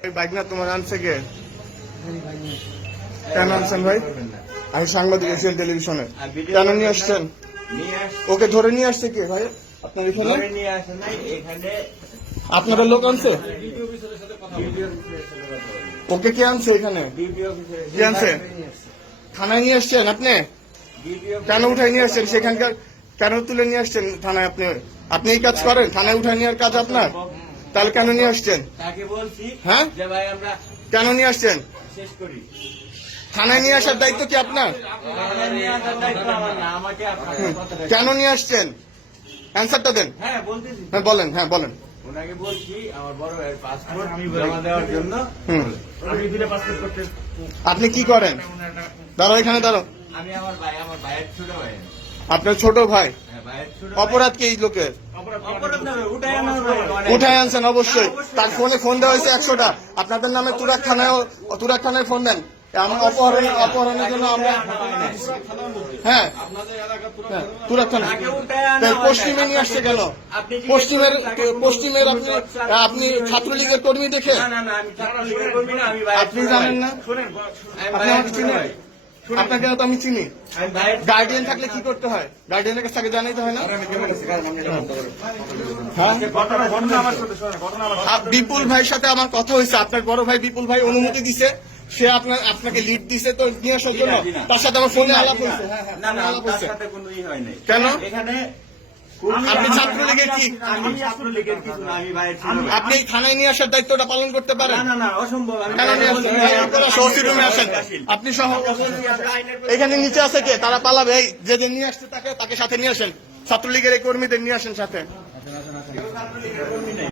Bike না তোমার আনছে কে? কেন আনছেন ভাই? আমি সাংবাদিক এশিয়ান টেলিভিশনে। কেন নিয়ে আসছেন? ওকে ধরে নিয়ে আসছে কে ভাই? আপনার এখানে আপনাদের লোক আনছে? ওকে কে আনছে এখানে? কে আনছে? থানায় নিয়ে আসছেন আপনি? কেন উঠাই নিয়ে আসছেন সেখানকার? কেন তুলে নিয়ে আসছেন থানায়? আপনি আপনি এই কাজ করেন? থানায় উঠাই নেওয়ার কাজ আপনার? তাহলে কেন নিয়ে আসছেন? হ্যাঁ, কেন নিয়ে আসছেন? থানায় নিয়ে আসার দায়িত্ব কি আপনার? কেন নিয়ে আসছেন? অ্যান্সারটা দেন। হ্যাঁ বলেন, হ্যাঁ বলেন। ওনাকে বলছি আমার বড় ভাইয়ের পাসপোর্ট জমা দেওয়ার জন্য। আপনি কি করেন? দাঁড়াও, এখানে দাঁড়াও। আমি আমার ভাইয়ের ছোট ভাই। আপনার ছোট ভাই? অপরাধ কি এই লোকের? উঠায় আনছেন অবশ্যই। তার ফোনে ফোন দেওয়া হয়েছে 100টা। আপনাদের নামে তুরাগ থানায় ফোন দেন। আমরা অপহরণের জন্য আমরা হ্যাঁ তুরাগ থানা পশ্চিমে নিয়ে আসছে কেন? পশ্চিমের আপনি ছাত্রলীগের কর্মী দেখে আপনি জানেন না? আপনি আমাকে চিনেন? আপনাকে তো আমি চিনি। গার্ডিয়ান থাকলে কি করতে হয়? গার্ডিয়ানের কাছে তাকে জানাইতে হয় না? বিপুল ভাইয়ের সাথে আমার কথা হয়েছে। আপনার বড় ভাই বিপুল ভাই অনুমতি দিছে, সে আপনাকে লিড দিছে তো নিয়ে আসার জন্য। তার সাথে আমার ফোনে আলাপ হয়েছে। কেন? আপনি ছাত্রলীগের কি? আপনি এই থানায় নিয়ে আসার দায়িত্বটা পালন করতে পারেন? রুমে আসেন আপনি সহ। এখানে নিচে আছে কে? তারা পালাবে। এই যে নিয়ে আসছে তাকে সাথে নিয়ে আসেন। ছাত্রলীগের এই কর্মীদের নিয়ে আসেন সাথে।